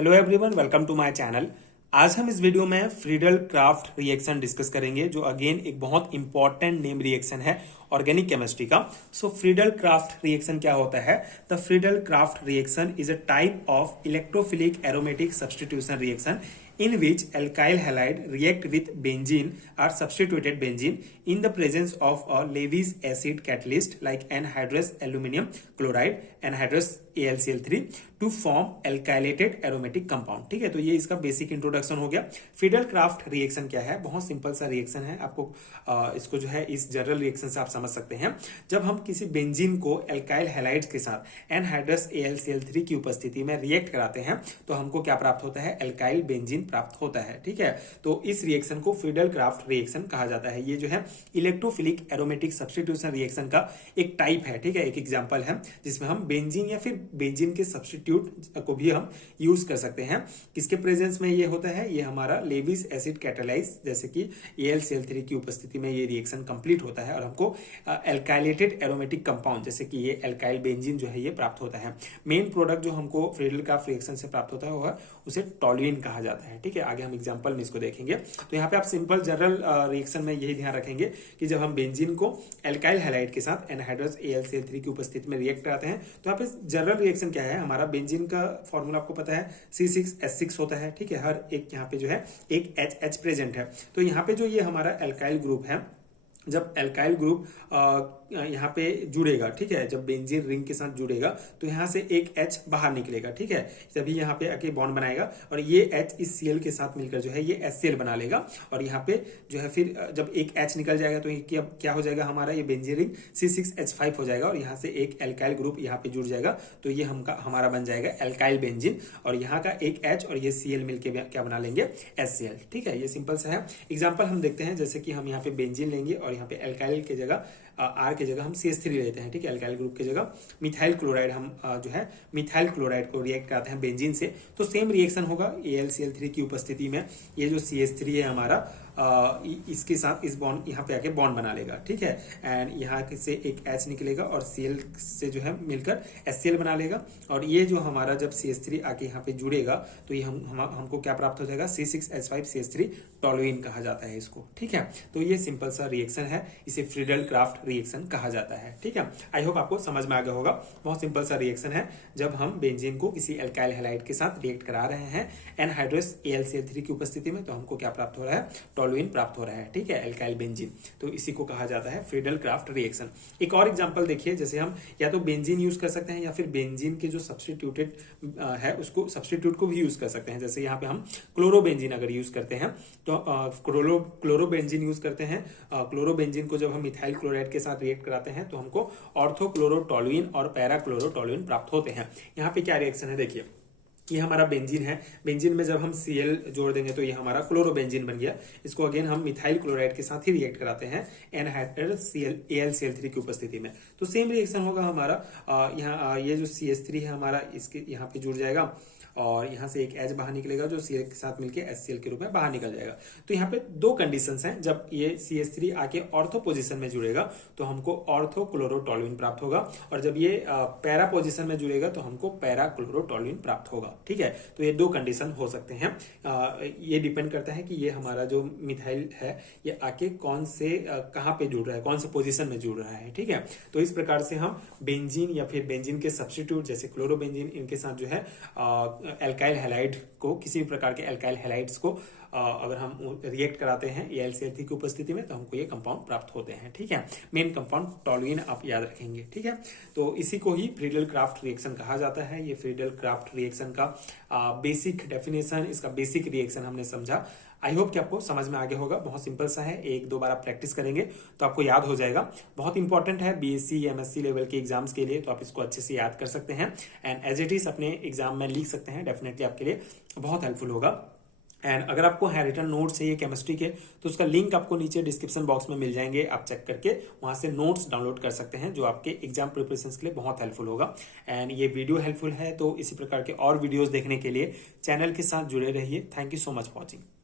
Hello everyone, welcome to my channel. आज हम इस वीडियो में फ्रीडल क्राफ्ट रिएक्शन डिस्कस करेंगे, जो अगेन एक बहुत इंपॉर्टेंट नेम रिएक्शन है ऑर्गेनिक केमिस्ट्री का। सो फ्रीडल क्राफ्ट रिएक्शन क्या होता है? The Friedel craft reaction is a type of electrophilic aromatic substitution reaction in which alkyl halide react with benzene or substituted benzene in the presence of a Lewis acid catalyst like anhydrous aluminum chloride, anhydrous AlCl3 to form alkylated aromatic compound। ठीक है, तो ये इसका basic introduction हो गया। Friedel craft reaction क्या है? बहुत सिंपल सा रिएक्शन है। आपको इसको जो है इस जनरल रिएक्शन से आप समझ सकते हैं। जब हम किसी बेंजीन को एल्काइल हैलाइड्स के साथ एनहाइड्रस AlCl3 की उपस्थिति में रिएक्ट कराते हैं तो हमको क्या प्राप्त होता है? एल्काइल बेंजीन प्राप्त होता है। ठीक है, तो इस रिएक्शन को फ्रीडल क्राफ्ट रिएक्शन कहा जाता है। ये जो है इलेक्ट्रोफिलिक एरोमेटिक सब्स्टिट्यूशन रिएक्शन का एक टाइप है। ठीक है, एक एग्जांपल है जिसमें हम बेंजीन या फिर बेंजीन के सब्स्टिट्यूट को भी हम यूज कर सकते हैं। किसके प्रेजेंस में ये होता है? ये हमारा लेविस एसिड कैटालाइज जैसे कि AlCl3 की उपस्थिति में ये रिएक्शन कंप्लीट होता है और हमको एल्काइलेटेड एरोमेटिक कंपाउंड जैसे कि ये एल्काइल बेंजीन जो है ये प्राप्त होता है। मेन प्रोडक्ट जो हमको फ्रीडल क्राफ्ट रिएक्शन से प्राप्त होता है वह उसे टॉल्यूइन कहा जाता है। ठीक है, आगे हम एग्जांपल में इसको देखेंगे। तो यहाँ पे आप सिंपल जनरल रिएक्शन में यही ध्यान रखेंगे कि जब हम बेंजीन को एल्काइल हैलाइड के साथ एनहाइड्रस AlCl3 की उपस्थिति में रिएक्ट कराते हैं तो यहाँ पे जनरल रिएक्शन क्या है? हमारा बेंजीन का फॉर्मूला आपको पता है C6H6 होता है। ठीक है, हर एक यहाँ पे जो है एक H प्रेजेंट है। तो यहाँ पे जो ये हमारा एल्काइल ग्रुप है, जब एल्काइल ग्रुप यहाँ पे जुड़ेगा, ठीक है, जब बेंजीन रिंग के साथ जुड़ेगा तो यहाँ से एक H बाहर निकलेगा। ठीक है, तभी यहाँ पे आके बॉन्ड बनाएगा और ये H इस Cl के साथ मिलकर जो है ये HCl बना लेगा और यहाँ पे जो है फिर जब एक H निकल जाएगा तो ये क्या हो जाएगा? हमारा ये बेंजीन रिंग C6H5 हो जाएगा और यहाँ से एक एल्काइल ग्रुप यहाँ पे जुड़ जाएगा तो ये हमारा बन जाएगा एल्काइल बेंजीन और यहाँ का एक H और ये Cl मिलके क्या बना लेंगे? HCl। ठीक है, ये सिंपल सा है। एग्जाम्पल हम देखते हैं, जैसे कि हम यहाँ पे बेंजीन लेंगे और यहाँ पे एल्काइल की जगह R की जगह हम CH3 लेते हैं। ठीक है, एल्काइल ग्रुप की जगह मिथाइल क्लोराइड हम जो है मिथाइल क्लोराइड को रिएक्ट कराते हैं बेंजीन से, तो सेम रिएक्शन होगा AlCl3 की उपस्थिति में। ये जो CH3 है हमारा इसके साथ इस बॉन्ड यहाँ पे आके बॉन्ड बना लेगा। ठीक है, एंड यहाँ से एक H निकलेगा और Cl से जो है मिलकर HCl बना लेगा और ये जो हमारा जब CH3 आके यहाँ पे जुड़ेगा तो ये हमको क्या प्राप्त हो जाएगा? C6H5CH3 टॉल्यूइन कहा जाता है इसको। ठीक है, तो ये सिंपल सा रिएक्शन है, इसे फ्रीडल क्राफ्ट रिएक्शन कहा जाता है। ठीक है, आई होप आपको समझ में आ गया होगा। बहुत सिंपल सा रिएक्शन है। जब हम बेंजीन को किसी एल्काइल हैलाइड के साथ रिएक्ट करा रहे हैं एनहाइड्रस AlCl3 की उपस्थिति में तो हमको क्या प्राप्त हो रहा है? टॉल्यूइन प्राप्त हो रहा है। ठीक है, एल्काइल बेंजीन, तो इसी को कहा जाता है फ्रीडल क्राफ्ट रिएक्शन। एक और एग्जांपल देखिए, जैसे हम या तो बेंजीन यूज कर सकते हैं या फिर बेंजीन के जो सब्स्टिट्यूटेड है उसको सब्स्टिट्यूट को भी यूज कर सकते हैं। जैसे यहाँ पे हम क्लोरोबेंजीन अगर यूज करते हैं तो क्लोरोबेंजीन यूज करते हैं। क्लोरोबेंजीन को जब हम मिथाइल क्लोराइड के साथ रिएक्ट कराते हैं तो हमको ऑर्थोक्लोरोटोलुइन और पैराक्लोरोटोलुइन प्राप्त होते हैं। यहाँ पे क्या रिएक्शन है देखिए, ये हमारा बेंजीन है। बेंजीन में जब हम Cl जोड़ देंगे तो ये हमारा क्लोरोबेंजीन बन गया। इसको अगेन हम मिथाइल क्लोराइड के साथ ही रिएक्ट कराते हैं एनहाइड्रस AlCl3 की उपस्थिति में, तो सेम रिएक्शन होगा हमारा। यहाँ ये जो CH3 है हमारा इसके यहाँ पे जुड़ जाएगा और यहाँ से एक H बाहर निकलेगा जो Cl के साथ मिलके HCl के रूप में बाहर निकल जाएगा। तो यहाँ पे दो कंडीशंस हैं। जब ये CH3 आके ऑर्थो पोजीशन में जुड़ेगा तो हमको ऑर्थोक्लोरोटोलुइन प्राप्त होगा और जब ये पैरा पोजीशन में जुड़ेगा तो हमको पैराक्लोरोटोलुइन प्राप्त होगा। ठीक है, तो ये दो कंडीशन हो सकते हैं। ये डिपेंड करता है कि ये हमारा जो मिथाइल है ये आके कौन से कहाँ पे जुड़ रहा है, कौन से पोजीशन में जुड़ रहा है। ठीक है, तो इस प्रकार से हम बेंजीन या फिर बेंजीन के सब्स्टिट्यूट जैसे क्लोरोबेंजीन इनके साथ जो है एल्काइल हैलाइड को, किसी भी प्रकार के एल्काइल हैलाइड्स को अगर हम रिएक्ट कराते हैं AlCl3 की उपस्थिति में तो हमको ये कंपाउंड प्राप्त होते हैं। ठीक है, मेन कंपाउंड टॉल्यूइन आप याद रखेंगे। ठीक है, तो इसी को ही फ्रीडल क्राफ्ट रिएक्शन कहा जाता है। ये फ्रीडल क्राफ्ट रिएक्शन का बेसिक डेफिनेशन, इसका बेसिक रिएक्शन हमने समझा। आई होप कि आपको समझ में आ गया होगा। बहुत सिंपल सा है, एक दो बार आप प्रैक्टिस करेंगे तो आपको याद हो जाएगा। बहुत इंपॉर्टेंट है BSc MSc लेवल के एग्जाम्स के लिए, तो आप इसको अच्छे से याद कर सकते हैं एंड एज इट इज अपने एग्जाम में लिख सकते हैं। डेफिनेटली आपके लिए बहुत हेल्पफुल होगा। एंड अगर आपको है रिटर्न नोट्स चाहिए केमिस्ट्री के तो उसका लिंक आपको नीचे डिस्क्रिप्शन बॉक्स में मिल जाएंगे। आप चेक करके वहां से नोट्स डाउनलोड कर सकते हैं जो आपके एग्जाम प्रिपरेशन के लिए बहुत हेल्पफुल होगा। एंड ये वीडियो हेल्पफुल है तो इसी प्रकार के और वीडियोस देखने के लिए चैनल के साथ जुड़े रहिए। Thank you so much for watching.